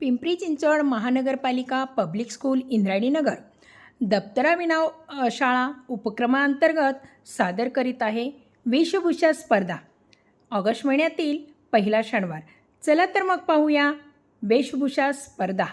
पिंपरी चिंचवड महानगरपालिका public school इंद्रायणीनगर दप्तराविना शाळा उपक्रमांतर्गत सादर करीत आहे वेशभूषा स्पर्धा. ऑगस्ट महिन्यातील पहिला शनिवार. चला तर मग पाहूया वेशभूषा स्पर्धा.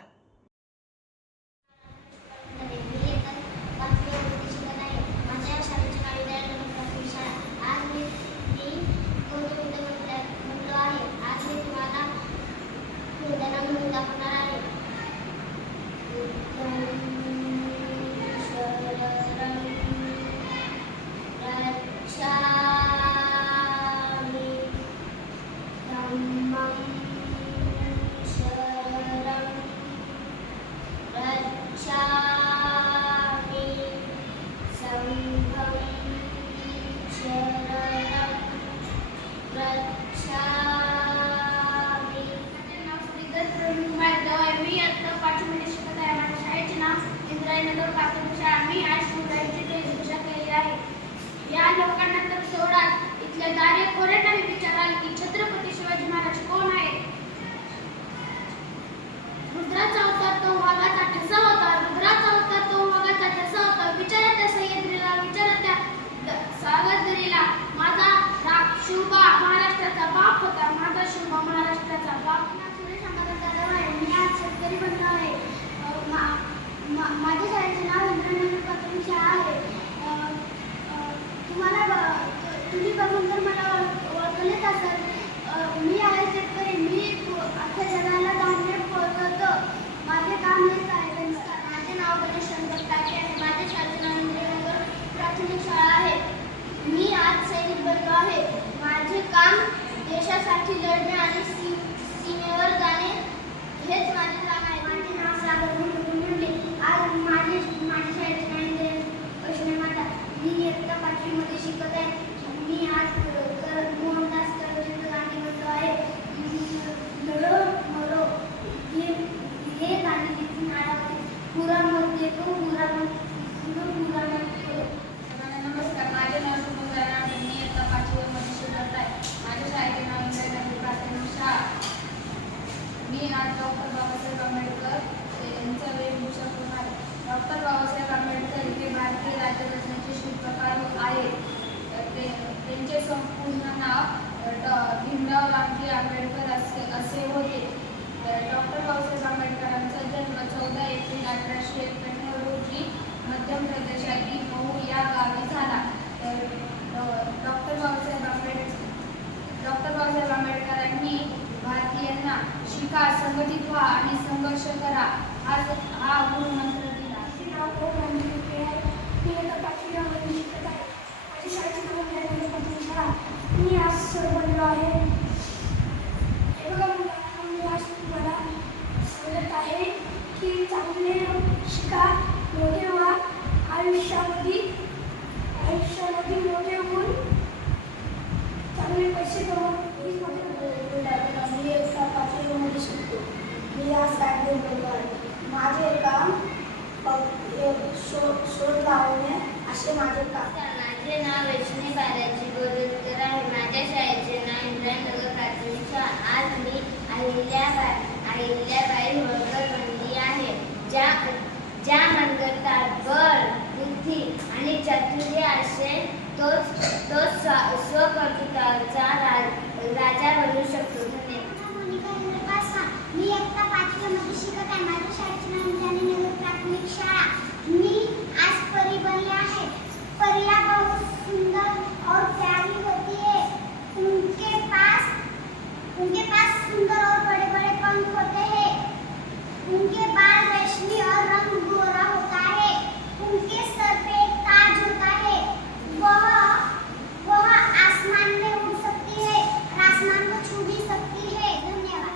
इंद्रायणीनगर प्राथमिक शाळा मी आज शिवरायांची वेशभूषा केली आहे. या लोकांना तर सोडा, इथल्या दारे कोऱ्यांना विचाराल की छत्रपती शिवाजी महाराज कोण आहेत. रुद्राचा अवतार तो वाघाचा ठसा होता. रुद्राचा अवतार तो वाघाचा ठसा होता. विचारा त्या सह्याद्रीला, विचारा त्या सावधगिरीला. माझा शिवबा महाराष्ट्राचा बाप होता. माझा शिवबा महाराष्ट्राचा बाप. मी आज शेतकरी बनलो आहे. माझ्या शाळेचे नाव इंद्रायणीनगर प्राथमिक शाळा आहे. तुम्ही बघून तर मला ओळखलेच असेल. मी आहे शेतकरी. मी अख्ख्या जगाला धान्य पोहोचवतो. माझे काम हेच आहे. माझे नाव गणेश शंकर टाके आहे. माझ्या शाळेचे नाव इंद्रायणीनगर प्राथमिक शाळा आहे. मी आज सैनिक बनलो आहे. माझे काम देशासाठी लढणे आणि सीमेवर जाणे हेच माझे काम आहे. माझे नाव सागर मुंडे. आज माझ्या शाळेचे नाव इंद्रायणी माता. मी इयत्ता 5वी मध्ये शिकत आहे. मी आज मोहनदास करमचंद गांधी बनलो आहे. लढो मरो हे गाणी लिहून आला. पुरा मत देतो, पुरा मत देतो. नमस्कार, माझे नाव शुभम राणा. मी इयत्ता 5वी मध्ये शिकत आहे. माझ्या शाळेचे नाव इंद्रायणीनगर प्राथमिक शाळा. मी आज डॉक्टर बाबासाहेब आंबेडकर यांचा वेशभूषा करून आहे. डॉक्टर बाबासाहेब आंबेडकर हे भारतीय राज्यघटनेचे शिल्पकार आहेत. त्यांचे संपूर्ण नाव भीमराव रामजी आंबेडकर असे होते. डॉक्टर बाबासाहेब आंबेडकरांचा जन्म 14 एप्रिल 1891 रोजी मध्य प्रदेशातील महू या गावी झाला. डॉक्टर बाबासाहेब आंबेडकरांनी भारतीयांना शिका, संघटित व्हा आणि संघर्ष करा हा मूलमंत्र दिला. मी आज सर बनलो आहे. हे बघा मुलांना, मी आज तुम्हाला सांगत आहे की चांगले शिका, मोठे व्हा, आयुष्यामध्ये मोठे होऊन चांगले पैसे कमवून मी एका 5वी मध्ये शिकतो. मी आज सायकल बनलो आहे. माझे काम शोध लावणे असे माझे काम. माझे नाव वैष्णवी बालाजी बोरकर आहे. माझ्या शाळेचे नाव इंद्रायणीनगर प्राथमिक शाळा. आज मी अहिल्याबाई होळकर बनली आहे. ज्या मनगटात बळ, बुद्धी आणि चातुर्य असेल तोच स्वकर्तृत्वाचा राजा बनू शकतो. मी इयत्ता 5वी मध्ये शिकत आहे. माझ्या शाळेचे नाव इंद्रायणीनगर प्राथमिक शाळा. मी आज परी बनली आहे. परिया बहुत सुंदर और प्यारी होती है. उनके पास सुंदर और बड़े बड़े पंख होते हैं. उनके बाल रेशमी और रंग गोरा होता है. उनके सर पे एक ताज होता है. वह आसमान में उड़ सकती है और आसमान को छू भी सकती है. धन्यवाद.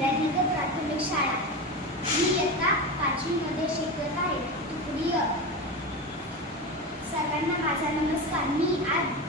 इंद्रायणीनगर प्राथमिक शाळा. मी इयत्ता 5वी मध्ये शिकत आहे. तुकडीय. सर्वांना माझा नमस्कार. मी आज